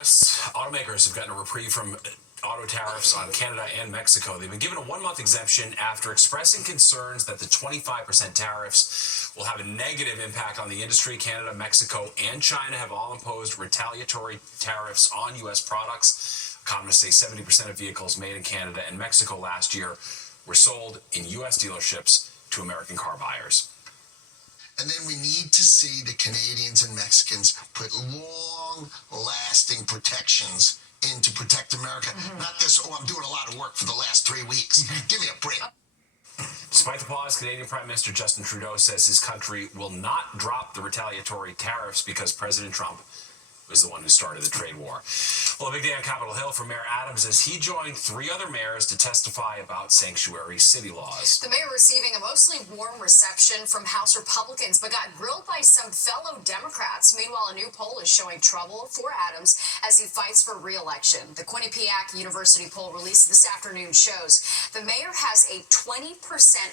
Automakers have gotten a reprieve from auto tariffs on Canada and Mexico. They've been given a 1-month exemption after expressing concerns that the 25% tariffs will have a negative impact on the industry. Canada, Mexico, and China have all imposed retaliatory tariffs on U.S. products. Economists say 70% of vehicles made in Canada and Mexico last year were sold in U.S. dealerships to American car buyers. And then we need to see the Canadians and Mexicans put long-lasting protections in to protect America. Not this, I'm doing a lot of work for the last 3 weeks. Give me a break. Despite the pause, Canadian Prime Minister Justin Trudeau says his country will not drop the retaliatory tariffs because President Trump was the one who started the trade war. Well, a big day on Capitol Hill for Mayor Adams as he joined 3 other mayors to testify about sanctuary city laws. The mayor receiving a mostly warm reception from House Republicans, but got grilled by some fellow Democrats. Meanwhile, a new poll is showing trouble for Adams as he fights for re-election. The Quinnipiac University poll released this afternoon shows the mayor has a 20%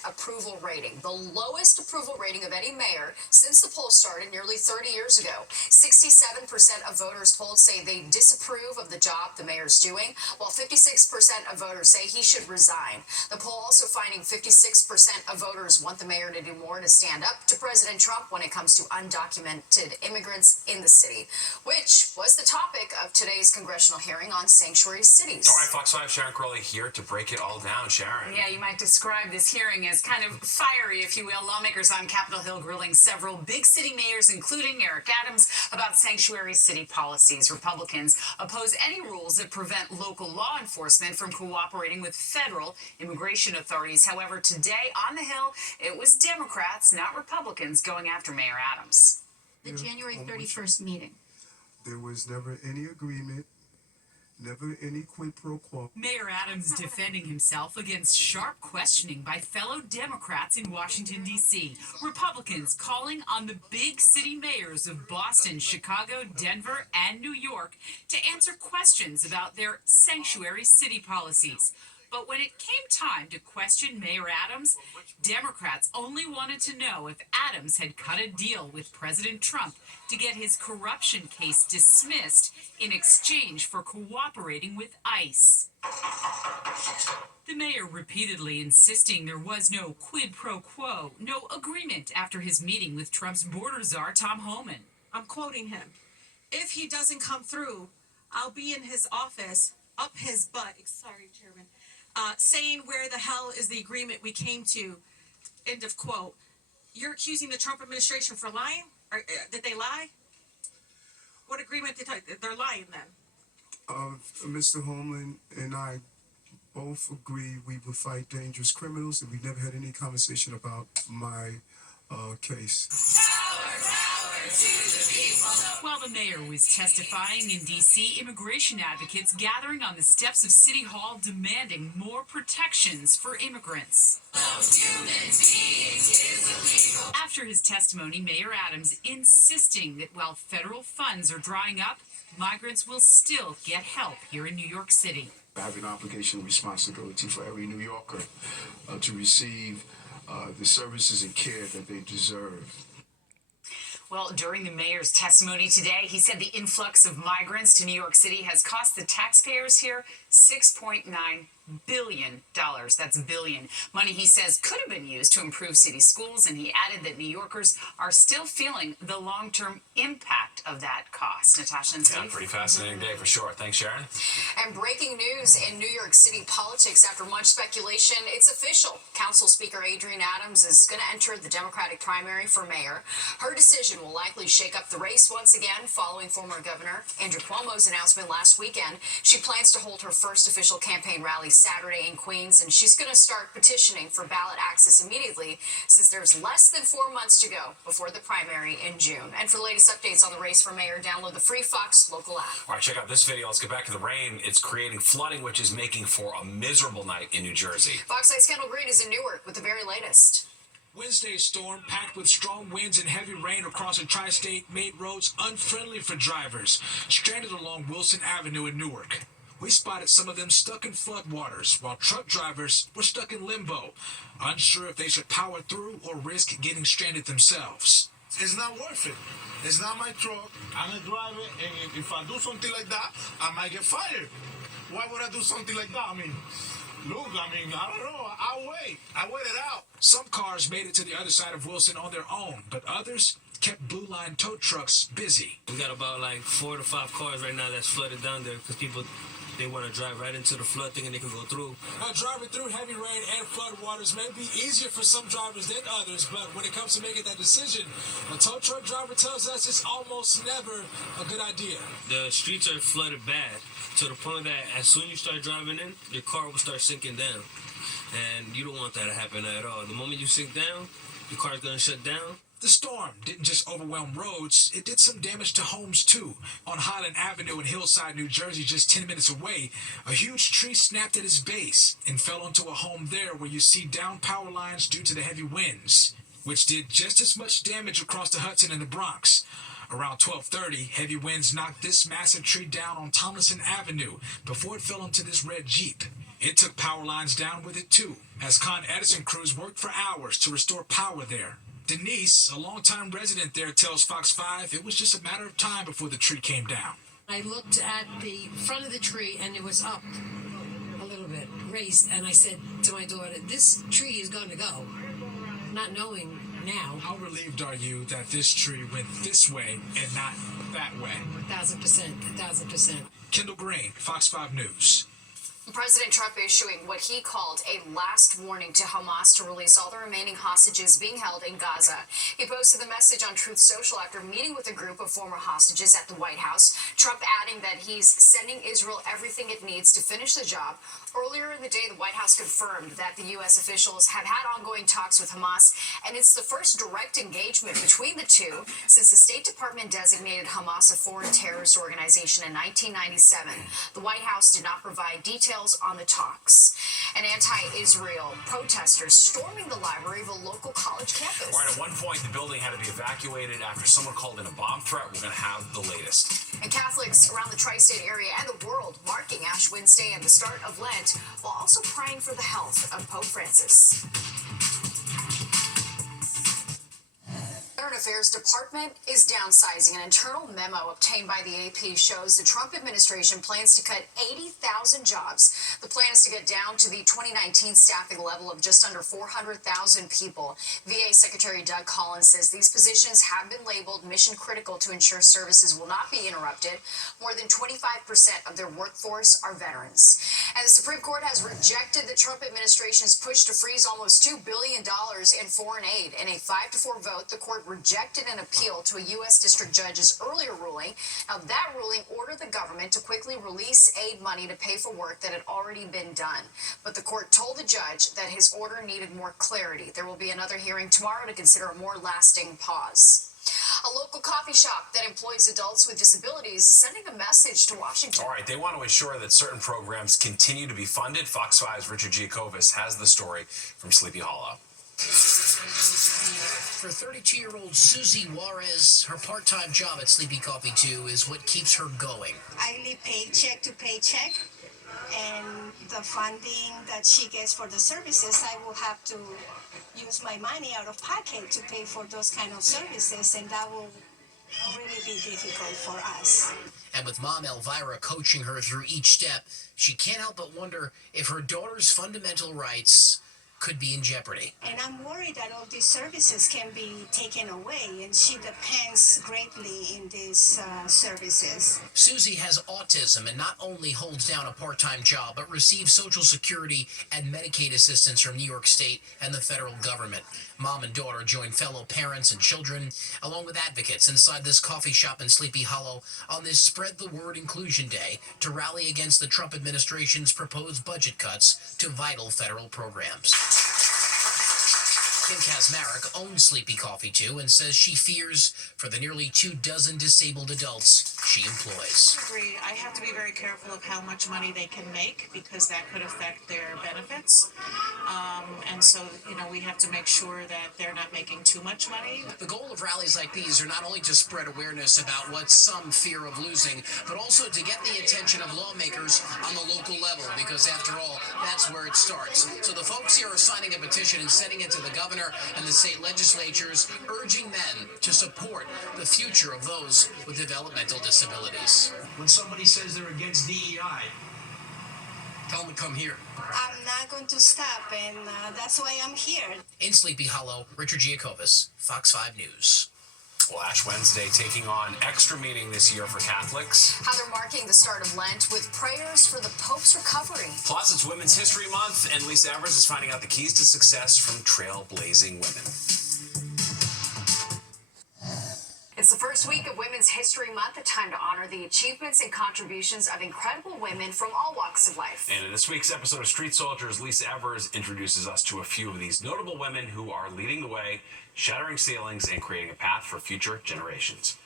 approval rating, the lowest approval rating of any mayor since the poll started nearly 30 years ago. 67% of voters polled say they disapprove of the job the mayor's doing, while 56% of voters say he should resign. The poll also finding 56% of voters want the mayor to do more to stand up to President Trump when it comes to undocumented immigrants in the city, which was the topic of today's congressional hearing on sanctuary cities. All right, Fox 5, Sharon Crowley here to break it all down. Sharon. Yeah, you might describe this hearing as kind of fiery, if you will. Lawmakers on Capitol Hill grilling several big city mayors, including Eric Adams, about sanctuary city policies. Republicans oppose any rules that prevent local law enforcement from cooperating with federal immigration authorities. However, today on the Hill, it was Democrats, not Republicans, going after Mayor Adams. The January 31st meeting. There was never any agreement, never any quid pro quo. Mayor Adams defending himself against sharp questioning by fellow Democrats in Washington, D.C. Republicans calling on the big city mayors of Boston, Chicago, Denver, and New York to answer questions about their sanctuary city policies. But when it came time to question Mayor Adams, Democrats only wanted to know if Adams had cut a deal with President Trump to get his corruption case dismissed in exchange for cooperating with ICE. The mayor repeatedly insisting there was no quid pro quo, no agreement after his meeting with Trump's border czar, Tom Homan. I'm quoting him. If he doesn't come through, I'll be in his office, up his butt, sorry, Chairman, saying where the hell is the agreement we came to, end of quote. You're accusing the Trump administration for lying? Or, did they lie? What agreement did they're lying then? Mr. Homeland and I both agree we would fight dangerous criminals, and we never had any conversation about my case. While the mayor was testifying in D.C., immigration advocates gathering on the steps of City Hall demanding more protections for immigrants. After his testimony, Mayor Adams insisting that while federal funds are drying up, migrants will still get help here in New York City. I have an obligation and responsibility for every New Yorker to receive the services and care that they deserve. Well, during the mayor's testimony today, he said the influx of migrants to New York City has cost the taxpayers here $6.9 billion. That's billion. Money he says could have been used to improve city schools, and he added that New Yorkers are still feeling the long-term impact of that cost. Natasha and Steve? Yeah, pretty fascinating day for sure. Thanks, Sharon. And breaking news in New York City politics after much speculation, it's official. Council Speaker Adrienne Adams is going to enter the Democratic primary for mayor. Her decision will likely shake up the race once again following former Governor Andrew Cuomo's announcement last weekend. She plans to hold her first official campaign rally Saturday in Queens, and she's going to start petitioning for ballot access immediately since there's less than 4 months to go before the primary in June. And for the latest updates on the race for mayor, download the free Fox local app. All right, check out this video. Let's get back to the rain. It's creating flooding, which is making for a miserable night in New Jersey. Fox 8's Kendall Green is in Newark with the very latest. Wednesday's storm, packed with strong winds and heavy rain across the tri-state, made roads unfriendly for drivers stranded along Wilson Avenue in Newark. We spotted some of them stuck in floodwaters, while truck drivers were stuck in limbo, unsure if they should power through or risk getting stranded themselves. It's not worth it. It's not my truck. I'm gonna drive it, and if I do something like that, I might get fired. Why would I do something like that? I mean, look, I don't know. I'll wait. I wait it out. Some cars made it to the other side of Wilson on their own, but others kept Blue Line tow trucks busy. We got about like 4 to 5 cars right now that's flooded down there because people, they want to drive right into the flood thinking they can go through. Now, driving through heavy rain and flood waters may be easier for some drivers than others, but when it comes to making that decision, a tow truck driver tells us it's almost never a good idea. The streets are flooded bad to the point that as soon as you start driving in, your car will start sinking down. And you don't want that to happen at all. The moment you sink down, your car's going to shut down. The storm didn't just overwhelm roads, it did some damage to homes too. On Highland Avenue in Hillside, New Jersey, just 10 minutes away, a huge tree snapped at its base and fell onto a home there where you see down power lines due to the heavy winds, which did just as much damage across the Hudson and the Bronx. Around 12:30, heavy winds knocked this massive tree down on Tomlinson Avenue before it fell onto this red Jeep. It took power lines down with it too, as Con Edison crews worked for hours to restore power there. Denise, a longtime resident there, tells Fox 5 it was just a matter of time before the tree came down. I looked at the front of the tree and it was up a little bit, raised, and I said to my daughter, this tree is going to go, not knowing now. How relieved are you that this tree went this way and not that way? 1,000%. Kendall Green, Fox 5 News. President Trump issuing what he called a last warning to Hamas to release all the remaining hostages being held in Gaza. He posted the message on Truth Social after meeting with a group of former hostages at the White House. Trump adding that he's sending Israel everything it needs to finish the job. Earlier in the day, the White House confirmed that the U.S. officials have had ongoing talks with Hamas, and it's the first direct engagement between the two since the State Department designated Hamas a foreign terrorist organization in 1997. The White House did not provide details on the talks. And anti-Israel protesters storming the library of a local college campus. All right, at one point, the building had to be evacuated after someone called in a bomb threat. We're going to have the latest. And Catholics around the tri-state area and the world marking Ash Wednesday and the start of Lent, while also praying for the health of Pope Francis. Foreign Affairs Department is downsizing. An internal memo obtained by the AP shows the Trump administration plans to cut 80,000 jobs. The plan is to get down to the 2019 staffing level of just under 400,000 people. VA Secretary Doug Collins says these positions have been labeled mission critical to ensure services will not be interrupted. More than 25% of their workforce are veterans. And the Supreme Court has rejected the Trump administration's push to freeze almost $2 billion in foreign aid. In a 5-4 vote, the court rejected an appeal to a U.S. district judge's earlier ruling. Now, that ruling ordered the government to quickly release aid money to pay for work that had already been done. But the court told the judge that his order needed more clarity. There will be another hearing tomorrow to consider a more lasting pause. A local coffee shop that employs adults with disabilities is sending a message to Washington. All right, they want to ensure that certain programs continue to be funded. Fox 5's Richard Giacobis has the story from Sleepy Hollow. For 32-year-old Susie Juarez, her part-time job at Sleepy Coffee 2 is what keeps her going. I live paycheck to paycheck, and the funding that she gets for the services, I will have to use my money out of pocket to pay for those kind of services, and that will really be difficult for us. And with mom Elvira coaching her through each step, she can't help but wonder if her daughter's fundamental rights could be in jeopardy. And I'm worried that all these services can be taken away, and she depends greatly in these services. Susie has autism and not only holds down a part-time job, but receives Social Security and Medicaid assistance from New York State and the federal government. Mom and daughter join fellow parents and children, along with advocates inside this coffee shop in Sleepy Hollow on this Spread the Word Inclusion Day to rally against the Trump administration's proposed budget cuts to vital federal programs. Kim Kazmarek owns Sleepy Coffee 2 and says she fears for the nearly 24 disabled adults she employs. I agree. I have to be very careful of how much money they can make because that could affect their benefits. And so, we have to make sure that they're not making too much money. The goal of rallies like these are not only to spread awareness about what some fear of losing, but also to get the attention of lawmakers on the local level, because after all, that's where it starts. So the folks here are signing a petition and sending it to the governor governor and the state legislatures urging men to support the future of those with developmental disabilities. When somebody says they're against DEI, tell them to come here. I'm not going to stop, and that's why I'm here. In Sleepy Hollow, Richard Giacobas, Fox 5 News. Well, Ash Wednesday taking on extra meaning this year for Catholics. How they're marking the start of Lent with prayers for the Pope's recovery. Plus, it's Women's History Month, and Lisa Evers is finding out the keys to success from trailblazing women. It's the first week of Women's History Month, a time to honor the achievements and contributions of incredible women from all walks of life. And in this week's episode of Street Soldiers, Lisa Evers introduces us to a few of these notable women who are leading the way, shattering ceilings, and creating a path for future generations.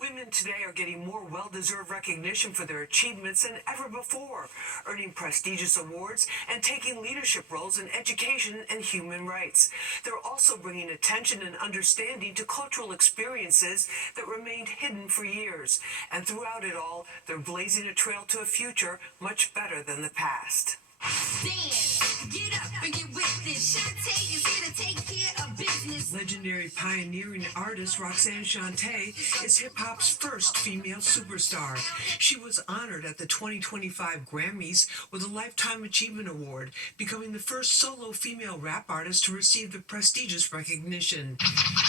Women today are getting more well-deserved recognition for their achievements than ever before, earning prestigious awards and taking leadership roles in education and human rights. They're also bringing attention and understanding to cultural experiences that remained hidden for years. And throughout it all, they're blazing a trail to a future much better than the past. Stand, get up and get with it. Shantae is here to take care of business. Legendary pioneering artist Roxanne Shante is hip-hop's first female superstar. She was honored at the 2025 Grammys with a Lifetime Achievement Award, becoming the first solo female rap artist to receive the prestigious recognition.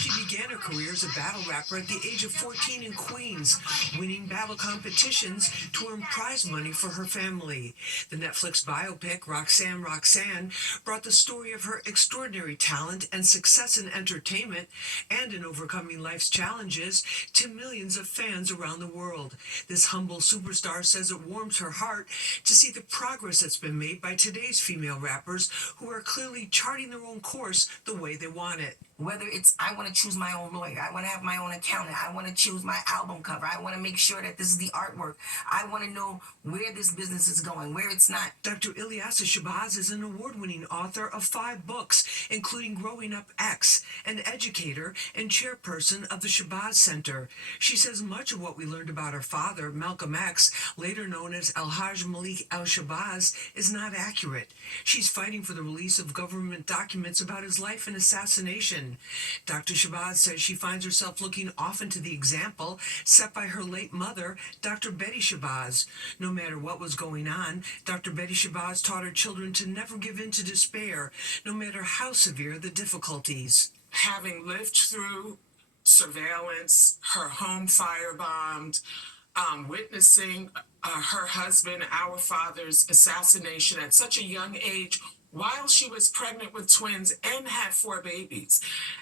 She began her career as a battle rapper at the age of 14 in Queens, winning battle competitions to earn prize money for her family. The Netflix biopic Roxanne brought the story of her extraordinary talent and success in entertainment and in overcoming life's challenges to millions of fans around the world. This humble superstar says it warms her heart to see the progress that's been made by today's female rappers who are clearly charting their own course the way they want it. Whether it's I want to choose my own lawyer, I want to have my own accountant, I want to choose my album cover, I want to make sure that this is the artwork, I want to know where this business is going, where it's not. Dr. Ilyasa Shabazz is an award-winning author of 5 books, including Growing Up X, an educator and chairperson of the Shabazz Center. She says much of what we learned about her father, Malcolm X, later known as Alhaj Malik al-Shabazz, is not accurate. She's fighting for the release of government documents about his life and assassination. Dr. Shabazz says she finds herself looking often to the example set by her late mother, Dr. Betty Shabazz. No matter what was going on, Dr. Betty Shabazz taught her children to never give in to despair, no matter how severe the difficulties. Having lived through surveillance, her home firebombed, witnessing her husband, our father's assassination at such a young age, while she was pregnant with twins and had 4 babies.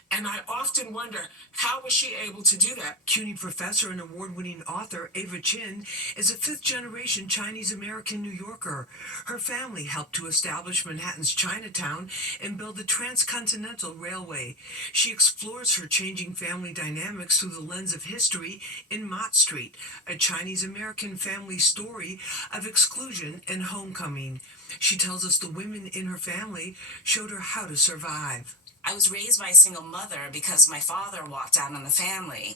And I often wonder, how was she able to do that? CUNY professor and award-winning author Ava Chin is a 5th-generation Chinese-American New Yorker. Her family helped to establish Manhattan's Chinatown and build the Transcontinental Railway. She explores her changing family dynamics through the lens of history in Mott Street, a Chinese-American family story of exclusion and homecoming. She tells us the women in her family showed her how to survive. I was raised by a single mother because my father walked out on the family,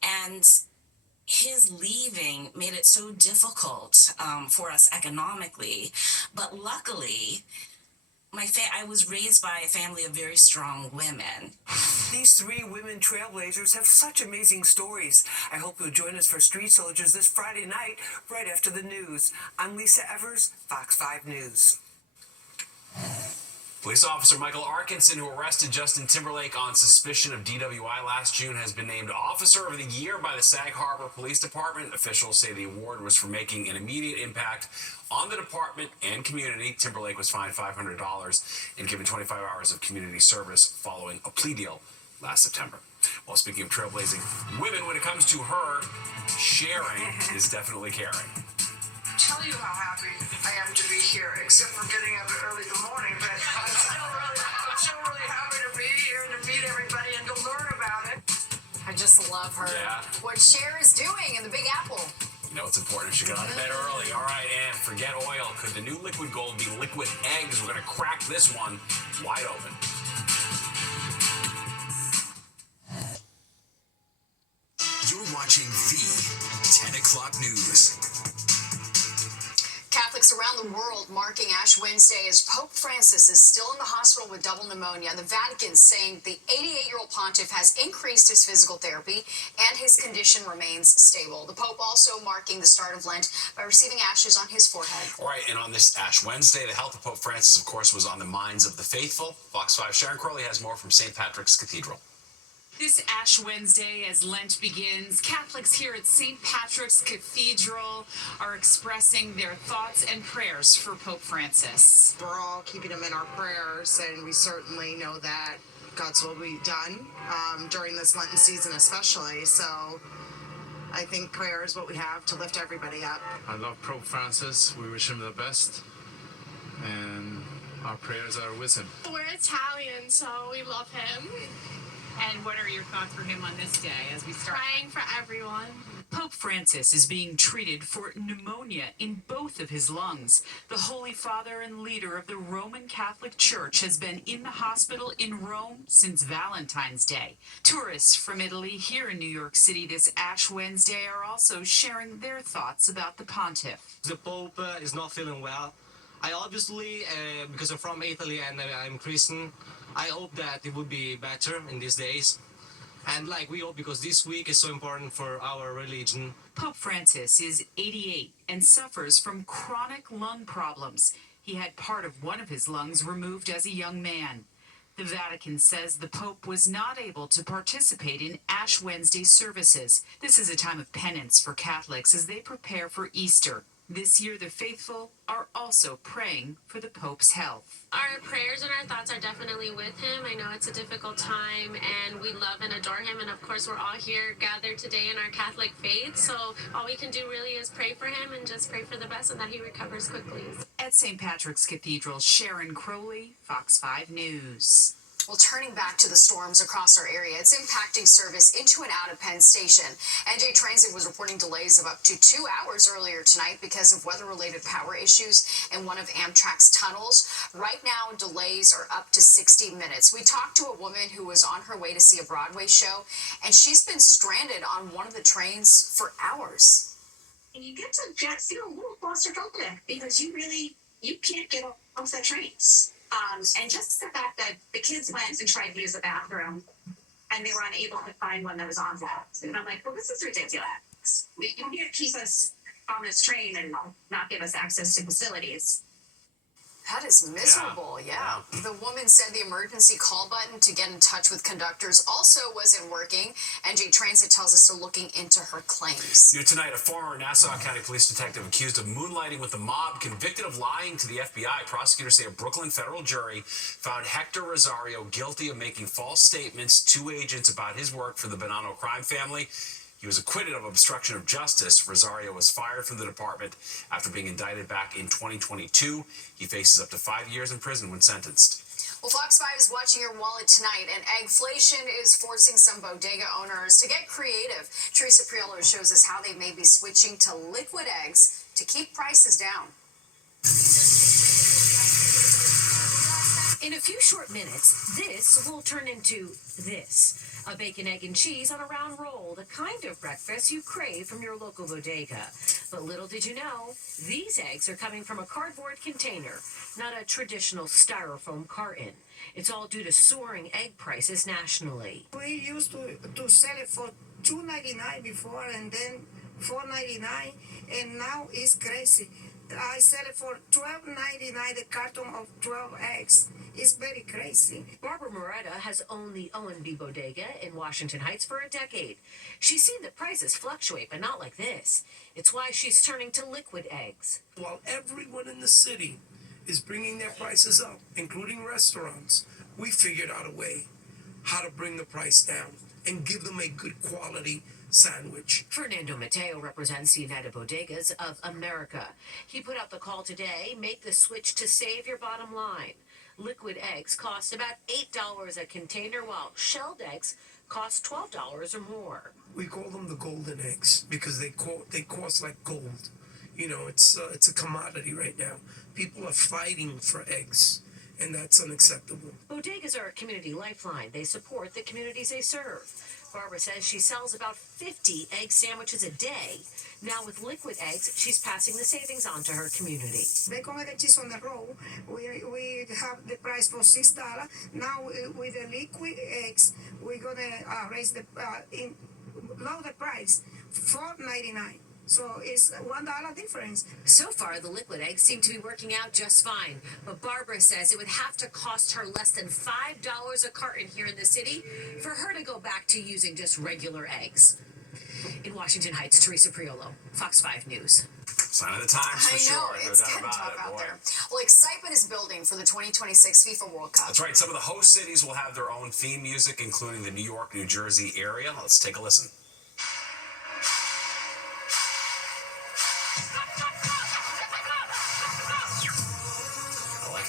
and his leaving made it so difficult for us economically. But luckily, I was raised by a family of very strong women. These 3 women trailblazers have such amazing stories. I hope you'll join us for Street Soldiers this Friday night, right after the news. I'm Lisa Evers, Fox 5 News. Police officer Michael Arkinson, who arrested Justin Timberlake on suspicion of DWI last June, has been named Officer of the Year by the Sag Harbor Police Department. Officials say the award was for making an immediate impact on the department and community. Timberlake was fined $500 and given 25 hours of community service following a plea deal last September. Well, speaking of trailblazing women, when it comes to her, sharing is definitely caring. Tell you how happy I am to be here, except for getting up early in the morning, but I'm still really happy to be here and to meet everybody and to learn about it. I just love her. Yeah. What Cher is doing in the Big Apple. You know it's important. She got out of bed early. All right, and forget oil. Could the new liquid gold be liquid eggs? We're going to crack this one wide open. You're watching the 10 o'clock news. Catholics Catholics around the world marking Ash Wednesday as Pope Francis is still in the hospital with double pneumonia. The Vatican saying the 88-year-old pontiff has increased his physical therapy and his condition remains stable. The Pope also marking the start of Lent by receiving ashes on his forehead. All right, and on this Ash Wednesday, the health of Pope Francis, of course, was on the minds of the faithful. Fox 5 Sharon Crowley has more from St. Patrick's Cathedral. This Ash Wednesday, as Lent begins, Catholics here at St. Patrick's Cathedral are expressing their thoughts and prayers for Pope Francis. We're all keeping him in our prayers, and we certainly know that God's will be done during this Lenten season especially. So I think prayer is what we have to lift everybody up. I love Pope Francis. We wish him the best, and our prayers are with him. We're Italian, so we love him. And what are your thoughts for him on this day as we start? Praying for everyone. Pope Francis is being treated for pneumonia in both of his lungs. The Holy Father and leader of the Roman Catholic Church has been in the hospital in Rome since Valentine's Day. Tourists from Italy here in New York City this Ash Wednesday are also sharing their thoughts about the pontiff. The Pope is not feeling well. I obviously, because I'm from Italy and I'm Christian, I hope that it would be better in these days. And we hope because this week is so important for our religion. Pope Francis is 88 and suffers from chronic lung problems. He had part of one of his lungs removed as a young man. The Vatican says the Pope was not able to participate in Ash Wednesday services. This is a time of penance for Catholics as they prepare for Easter. This year, the faithful are also praying for the Pope's health. Our prayers and our thoughts are definitely with him. I know it's a difficult time, and we love and adore him. And of course, we're all here gathered today in our Catholic faith. So all we can do really is pray for him and just pray for the best and that he recovers quickly. At St. Patrick's Cathedral, Sharon Crowley, Fox 5 News. Well, turning back to the storms across our area, it's impacting service into and out of Penn Station. NJ Transit was reporting delays of up to 2 hours earlier tonight because of weather-related power issues in one of Amtrak's tunnels. Right now, delays are up to 60 minutes. We talked to a woman who was on her way to see a Broadway show, and she's been stranded on one of the trains for hours. And you get to just feel a little claustrophobic because you can't get off the trains. And just the fact that the kids went and tried to use the bathroom and they were unable to find one that was on that. And I'm like, well, this is ridiculous. You can't keep us on this train and not give us access to facilities. That is miserable, yeah. The woman said the emergency call button to get in touch with conductors also wasn't working. NJ Transit tells us they're looking into her claims. New tonight, a former Nassau County police detective accused of moonlighting with the mob, convicted of lying to the FBI. Prosecutors say a Brooklyn federal jury found Hector Rosario guilty of making false statements to agents about his work for the Bonanno crime family. He was acquitted of obstruction of justice. Rosario was fired from the department after being indicted back in 2022. He faces up to 5 years in prison when sentenced. Well, Fox 5 is watching your wallet tonight, and eggflation is forcing some bodega owners to get creative. Teresa Priolo shows us how they may be switching to liquid eggs to keep prices down. In a few short minutes, this will turn into this. A bacon, egg, and cheese on a round roll, the kind of breakfast you crave from your local bodega. But little did you know, these eggs are coming from a cardboard container, not a traditional styrofoam carton. It's all due to soaring egg prices nationally. We used to sell it for $2.99 before, and then $4.99, and now it's crazy. I sell it for $12.99, the carton of 12 eggs. It's very crazy. Barbara Moretta has owned the O&B Bodega in Washington Heights for a decade. She's seen the prices fluctuate, but not like this. It's why she's turning to liquid eggs. While everyone in the city is bringing their prices up, including restaurants, we figured out a way how to bring the price down and give them a good quality sandwich. Fernando Mateo represents the United Bodegas of America. He put out the call today, make the switch to save your bottom line. Liquid eggs cost about $8 a container, while shelled eggs cost $12 or more. We call them the golden eggs because they cost like gold. You know, it's a commodity right now. People are fighting for eggs, and that's unacceptable. Bodegas are a community lifeline. They support the communities they serve. Barbara says she sells about 50 egg sandwiches a day. Now with liquid eggs, she's passing the savings on to her community. Bacon, egg, and cheese on the roll. We have the price for $6. Now with the liquid eggs, we're gonna raise lower the price, $4.99. So it's $1 difference. So far, the liquid eggs seem to be working out just fine. But Barbara says it would have to cost her less than $5 a carton here in the city for her to go back to using just regular eggs. In Washington Heights, Teresa Priolo, Fox 5 News. Sign of the times for sure. I know, it's getting tough out there. Well, excitement is building for the 2026 FIFA World Cup. That's right. Some of the host cities will have their own theme music, including the New York, New Jersey area. Let's take a listen.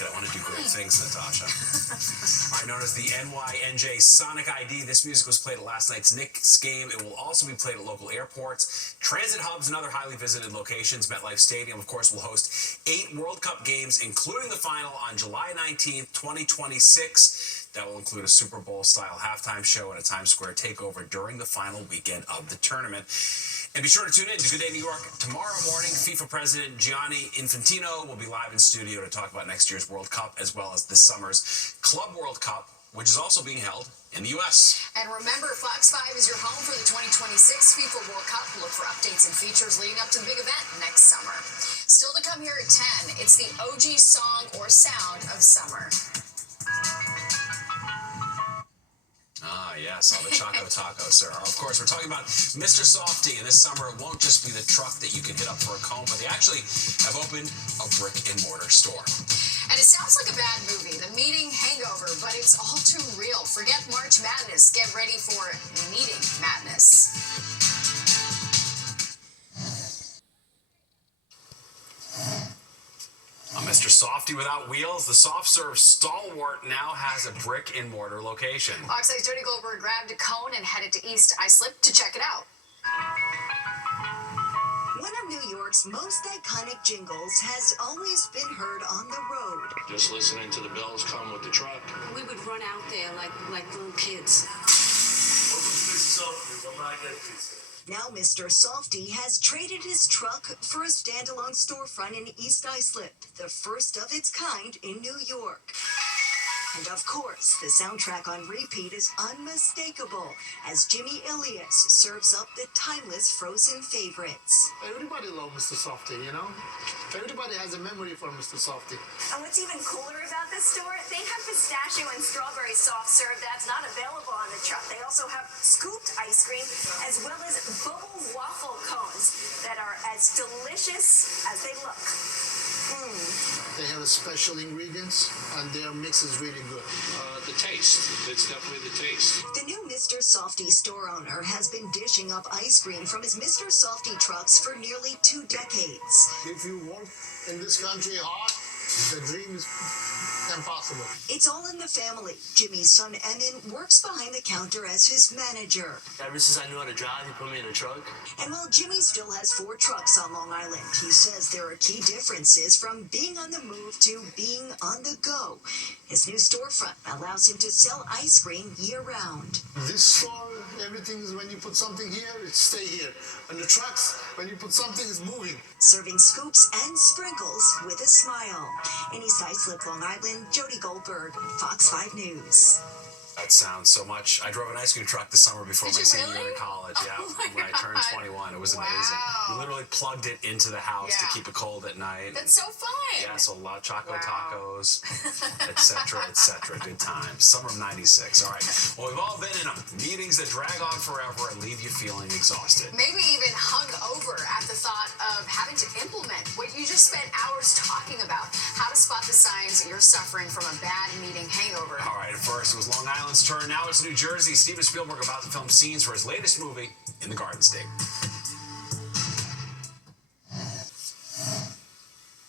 I want to do great things, Natasha. All right, known as the NYNJ Sonic ID, this music was played at last night's Knicks game. It will also be played at local airports, transit hubs, and other highly visited locations. MetLife Stadium, of course, will host 8 World Cup games, including the final on July 19th, 2026. That will include a Super Bowl-style halftime show and a Times Square takeover during the final weekend of the tournament. And be sure to tune in to Good Day New York tomorrow morning. FIFA President Gianni Infantino will be live in studio to talk about next year's World Cup, as well as this summer's Club World Cup, which is also being held in the U.S. And remember, Fox 5 is your home for the 2026 FIFA World Cup. Look for updates and features leading up to the big event next summer. Still to come here at 10, it's the OG song or sound of summer. Ah, yes, all the Choco Tacos, sir. Of course, we're talking about Mr. Softy, and this summer it won't just be the truck that you can hit up for a comb, but they actually have opened a brick-and-mortar store. And it sounds like a bad movie, The Meeting Hangover, but it's all too real. Forget March Madness. Get ready for Meeting Madness. Mr. Softy without wheels, the soft serve stalwart now has a brick-and-mortar location. Fox 8's Jody Goldberg grabbed a cone and headed to East Islip to check it out. One of New York's most iconic jingles has always been heard on the road. Just listening to the bells come with the truck. We would run out there like little kids. Welcome to Mr. Softy. Come back and pizza. Now Mr. Softy has traded his truck for a standalone storefront in East Islip, the first of its kind in New York. And of course, the soundtrack on repeat is unmistakable as Jimmy Ilias serves up the timeless Frozen favorites. Everybody loves Mr. Softy, you know? Everybody has a memory for Mr. Softy. And what's even cooler about this store, they have pistachio and strawberry soft serve that's not available on the truck. They also have scooped ice cream as well as bubble waffle cones that are as delicious as they look. They have special ingredients, and their mix is really good. The taste. It's definitely the taste. The new Mr. Softy store owner has been dishing up ice cream from his Mr. Softy trucks for nearly 2 decades. If you work in this country hard, the dream is impossible. It's all in the family. Jimmy's son Emin works behind the counter as his manager. Ever since I knew how to drive, he put me in a truck. And while Jimmy still has 4 trucks on Long Island, he says there are key differences from being on the move to being on the go. His new storefront allows him to sell ice cream year-round. This store, everything is when you put something here, it stay here. And the trucks, when you put something, it's moving. Serving scoops and sprinkles with a smile. In East Islip, Long Island, Jody Goldberg, Fox 5 News. That sounds so much. I drove an ice cream truck this summer before my senior year in college. Yeah, when I turned 21. It was amazing. We literally plugged it into the house to keep it cold at night. That's so fun. Yeah, so a lot of Choco Tacos, etc., etc. Good times. Summer of '96. All right. Well, we've all been in them. Meetings that drag on forever and leave you feeling exhausted. Maybe even hung over at the thought of having to implement what you just spent hours talking about. How to spot the signs you're suffering from a bad meeting hangover. All right, at first it was Long Island's turn. Now it's New Jersey. Steven Spielberg about to film scenes for his latest movie in the Garden State.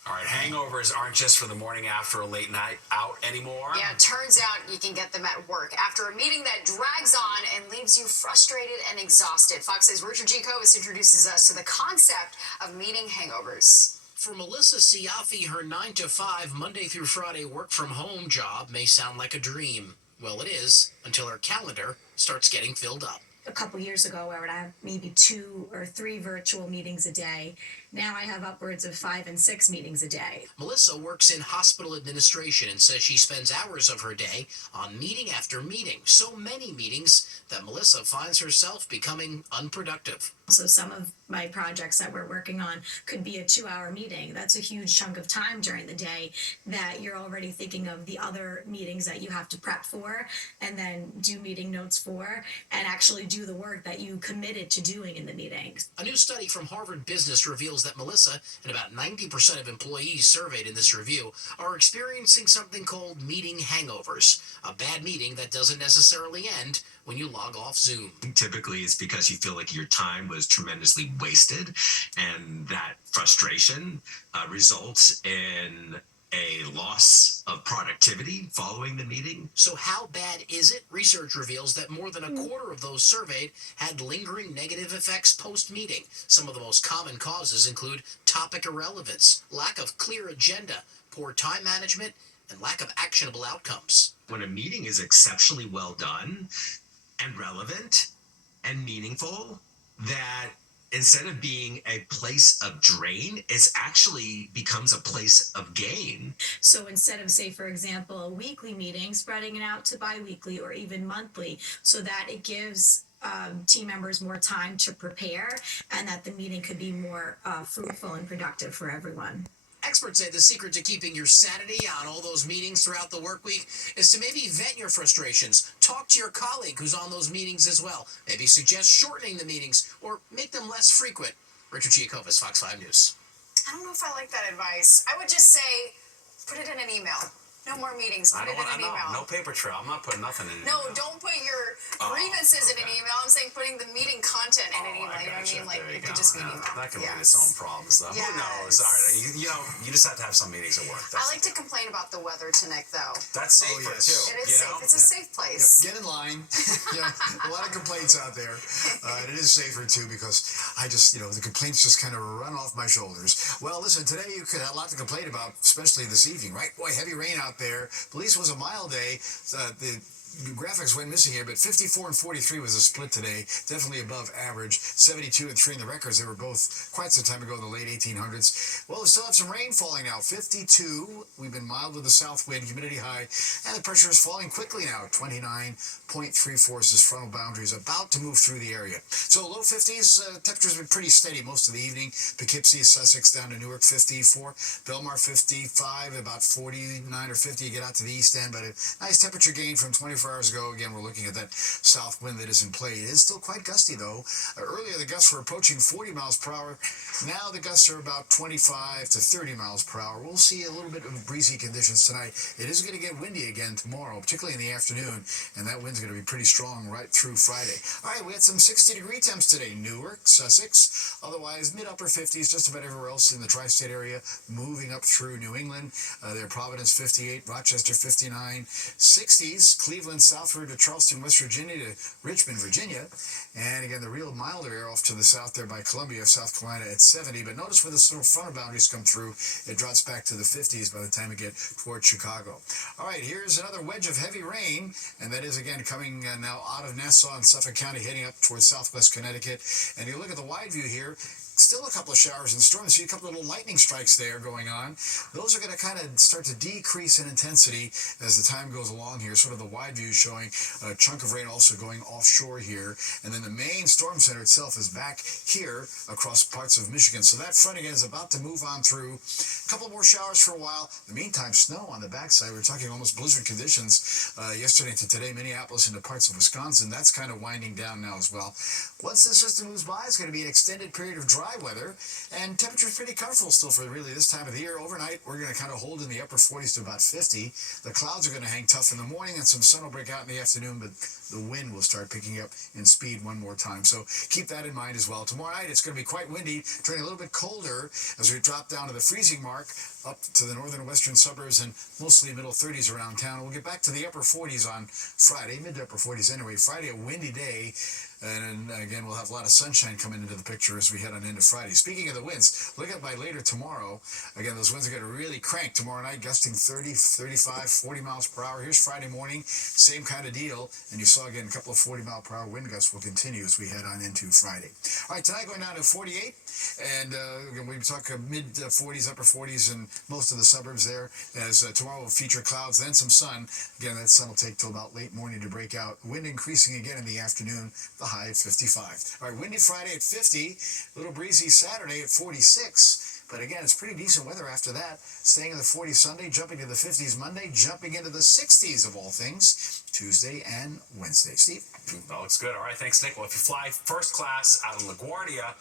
All right, hangovers aren't just for the morning after a late night out anymore. Yeah, it turns out you can get them at work after a meeting that drags on and leaves you frustrated and exhausted. Fox 6's Richard G. Kovis introduces us to the concept of meeting hangovers. For Melissa Siafi, her 9-to-5 Monday through Friday work-from-home job may sound like a dream. Well, it is, until her calendar starts getting filled up. a couple years ago where I would have maybe 2 or 3 virtual meetings a day. Now I have upwards of 5 and 6 meetings a day. Melissa works in hospital administration and says she spends hours of her day on meeting after meeting. So many meetings that Melissa finds herself becoming unproductive. So some of my projects that we're working on could be a 2-hour meeting. That's a huge chunk of time during the day that you're already thinking of the other meetings that you have to prep for and then do meeting notes for and actually do the work that you committed to doing in the meetings. A new study from Harvard Business reveals that Melissa and about 90% of employees surveyed in this review are experiencing something called meeting hangovers, a bad meeting that doesn't necessarily end when you log off Zoom. Typically, it's because you feel like your time was tremendously wasted, and that frustration results in a loss of productivity following the meeting. So how bad is it? Research reveals that more than a quarter of those surveyed had lingering negative effects post-meeting. Some of the most common causes include topic irrelevance, lack of clear agenda, poor time management, and lack of actionable outcomes. When a meeting is exceptionally well done and relevant and meaningful, that instead of being a place of drain, it actually becomes a place of gain. So instead of, say, for example, a weekly meeting, spreading it out to bi-weekly or even monthly so that it gives team members more time to prepare and that the meeting could be more fruitful and productive for everyone. Experts say the secret to keeping your sanity on all those meetings throughout the work week is to maybe vent your frustrations, talk to your colleague who's on those meetings as well, maybe suggest shortening the meetings or make them less frequent. Richard Giacovas, Fox 5 News. I don't know if I like that advice. I would just say, put it in an email. No more meetings. Put it in an email. No paper trail. I'm not putting nothing in it. No, don't put your grievances in an email. I'm saying putting the meeting content in an email. You know what I mean? Like, it could just be an email. That can lead its own problems, though. Yes. Who knows? All right. You know, you just have to have some meetings at work. I like to complain about the weather tonight, though. That's safer, too. It is safe. It's a safe place. Get in line. A lot of complaints out there. And it is safer, too, because I just, the complaints just kind of run off my shoulders. Well, listen, today you could have a lot to complain about, especially this evening, right? Boy, heavy rain out there. Police was a mild day. The graphics went missing here, but 54 and 43 was a split today. Definitely above average. 72 and 3 in the records. They were both quite some time ago in the late 1800s. Well, we still have some rain falling now. 52. We've been mild with the south wind, humidity high, and the pressure is falling quickly now. 29.34 is this frontal boundary is about to move through the area. So low 50s. Temperatures have been pretty steady most of the evening. Poughkeepsie, Sussex down to Newark 54. Belmar 55, about 49 or 50. You get out to the east end, but a nice temperature gain from 24 hours ago. Again, we're looking at that south wind that is in play. It is still quite gusty, though. Earlier, the gusts were approaching 40 miles per hour. Now the gusts are about 25 to 30 miles per hour. We'll see a little bit of breezy conditions tonight. It is going to get windy again tomorrow, particularly in the afternoon, and that wind's going to be pretty strong right through Friday. All right, we had some 60-degree temps today. Newark, Sussex, otherwise mid-upper 50s, just about everywhere else in the tri-state area, moving up through New England. There, Providence 58, Rochester 59, 60s, Cleveland southward to Charleston, West Virginia to Richmond, Virginia. And again, the real milder air off to the south there by Columbia, South Carolina at 70. But notice where the little frontal boundaries come through, it drops back to the 50s by the time we get toward Chicago. All right, here's another wedge of heavy rain, and that is again coming now out of Nassau and Suffolk County, heading up towards southwest Connecticut. And you look at the wide view here, still a couple of showers and storms. See a couple of little lightning strikes there going on. Those are going to kind of start to decrease in intensity as the time goes along here. Sort of the wide view showing a chunk of rain also going offshore here. And then the main storm center itself is back here across parts of Michigan. So that front again is about to move on through. A couple more showers for a while. In the meantime, snow on the backside. We're talking almost blizzard conditions yesterday to today. Minneapolis into parts of Wisconsin. That's kind of winding down now as well. Once this system moves by, it's going to be an extended period of dry weather, and temperatures pretty comfortable still for really this time of the year. Overnight, we're going to kind of hold in the upper 40s to about 50. The clouds are going to hang tough in the morning, and some sun will break out in the afternoon, but the wind will start picking up in speed one more time. So keep that in mind as well. Tomorrow night, it's going to be quite windy, turning a little bit colder as we drop down to the freezing mark up to the northern and western suburbs and mostly middle 30s around town. We'll get back to the upper 40s on Friday, mid to upper 40s anyway. Friday, a windy day. And again, we'll have a lot of sunshine coming into the picture as we head on into Friday. Speaking of the winds, look at by later tomorrow. Again, those winds are going to really crank tomorrow night, gusting 30, 35, 40 miles per hour. Here's Friday morning, same kind of deal. And you saw again a couple of 40-mile-per-hour wind gusts will continue as we head on into Friday. All right, tonight going down to 48. And again, we talk mid 40s, upper 40s in most of the suburbs there. As tomorrow will feature clouds, then some sun. Again, that sun will take till about late morning to break out. Wind increasing again in the afternoon. The high at 55. All right, windy Friday at 50, a little breezy Saturday at 46. But again, it's pretty decent weather after that. Staying in the 40s Sunday, jumping to the 50s Monday, jumping into the 60s of all things, Tuesday and Wednesday. Steve? That looks good. All right, thanks, Nick. Well, if you fly first class out of LaGuardia,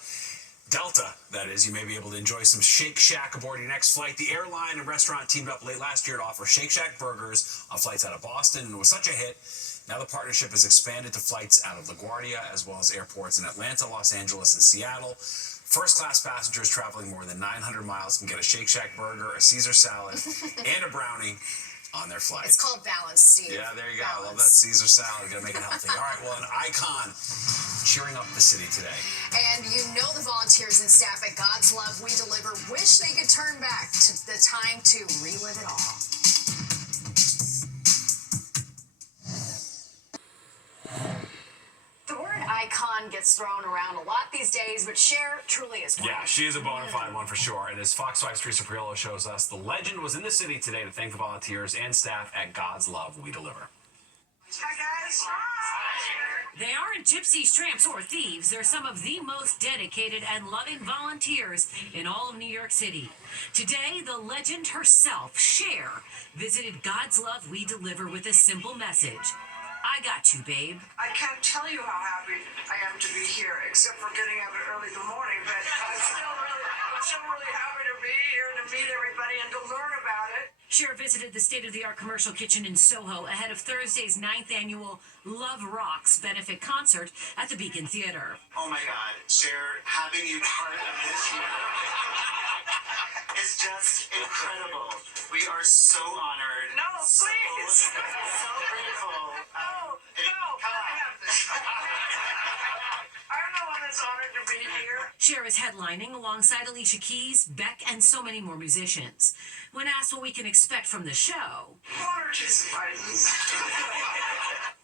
Delta, that is, you may be able to enjoy some Shake Shack aboard your next flight. The airline and restaurant teamed up late last year to offer Shake Shack burgers on flights out of Boston, and it was such a hit. Now the partnership has expanded to flights out of LaGuardia, as well as airports in Atlanta, Los Angeles, and Seattle. First-class passengers traveling more than 900 miles can get a Shake Shack burger, a Caesar salad, and a brownie on their flight. It's called balance, Steve. Yeah, there you go. Balance. I love that Caesar salad. Gotta make it healthy. All right, well, an icon cheering up the city today. And you know the volunteers and staff at God's Love We Deliver wish they could turn back to the time to relive it all. The word icon gets thrown around a lot these days, but Cher truly is one. Yeah, she is a bona fide one for sure. And as Fox 5's Teresa Priolo shows us, the legend was in the city today to thank the volunteers and staff at God's Love We Deliver. Hi, guys. They aren't gypsies, tramps, or thieves. They're some of the most dedicated and loving volunteers in all of New York City. Today, the legend herself, Cher, visited God's Love We Deliver with a simple message. I got you, babe. I can't tell you how happy I am to be here, except for getting up early in the morning, but I'm still really happy to be here to meet everybody and to learn about it. Cher visited the state-of-the-art commercial kitchen in Soho ahead of Thursday's 9th annual Love Rocks benefit concert at the Beacon Theater. Oh my God, Cher, having you part of this year is just incredible. We are so honored. No, please. So grateful. Oh, no. I'm the one that's honored to be here. Cher is headlining alongside Alicia Keys, Beck, and so many more musicians. When asked what we can expect from the show, 1 or 2 surprises.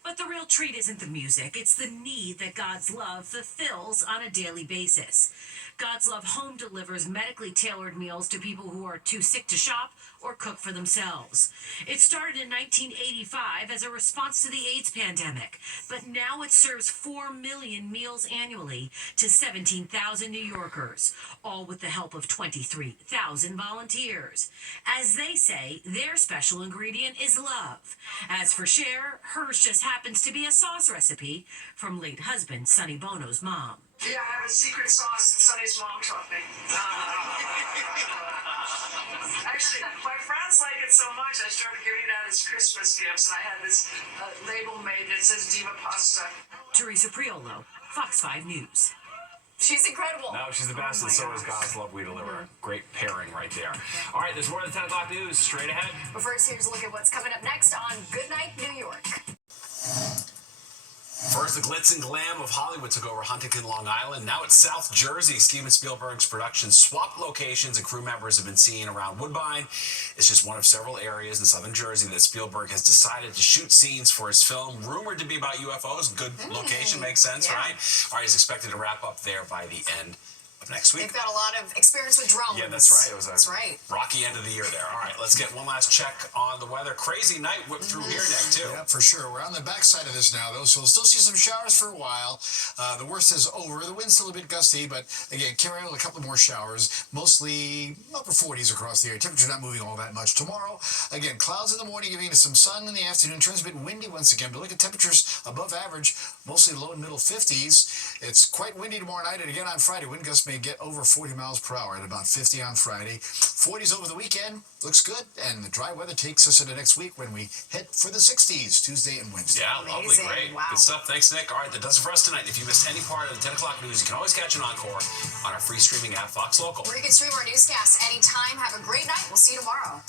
but the real treat isn't the music, it's the need that God's Love fulfills on a daily basis. God's Love home delivers medically tailored meals to people who are too sick to shop or cook for themselves. It started in 1985 as a response to the AIDS pandemic, but now it serves 4 million meals annually to 17,000 New Yorkers, all with the help of 23,000 volunteers. As they say, their special ingredient is love. As for Cher, hers just happens to be a sauce recipe from late husband Sonny Bono's mom. Yeah, I have a secret sauce that Sonny's mom taught me. Actually, my friends like it so much, I started giving it out as Christmas gifts, and I had this label made that says Diva Pasta. Teresa Priolo, Fox 5 News. She's incredible. No, she's the best, and so is God's Love We Deliver. Great pairing right there. All right, there's more of the 10 o'clock news straight ahead. But first, here's a look at what's coming up next on Good Night, New York. First, the glitz and glam of Hollywood took over Huntington, Long Island. Now it's South Jersey. Steven Spielberg's production swapped locations, and crew members have been seen around Woodbine. It's just one of several areas in southern Jersey that Spielberg has decided to shoot scenes for his film, rumored to be about UFOs. Good location, makes sense, right? All right, he's expected to wrap up there by the end of next week. They've got a lot of experience with drones. Yeah, that's right. It was That's right. rocky end of the year there. All right, let's get one last check on the weather. Crazy night whipped through here, Nick, too. Yeah, for sure. We're on the backside of this now, though, so we'll still see some showers for a while. The worst is over. The wind's still a bit gusty, but again, carrying out a couple more showers, mostly upper 40s across the area. Temperature not moving all that much. Tomorrow, again, clouds in the morning, giving us some sun in the afternoon. Turns a bit windy once again, but look at temperatures above average, mostly low and middle 50s. It's quite windy tomorrow night, and again on Friday, wind gusts may get over 40 miles per hour at about 50 on Friday. 40s over the weekend. Looks good. And the dry weather takes us into next week when we head for the 60s, Tuesday and Wednesday. Yeah, lovely, great. Wow. Good stuff. Thanks, Nick. All right, that does it for us tonight. If you missed any part of the 10 o'clock news, you can always catch an encore on our free streaming app, Fox Local. Where you can stream our newscasts anytime. Have a great night. We'll see you tomorrow.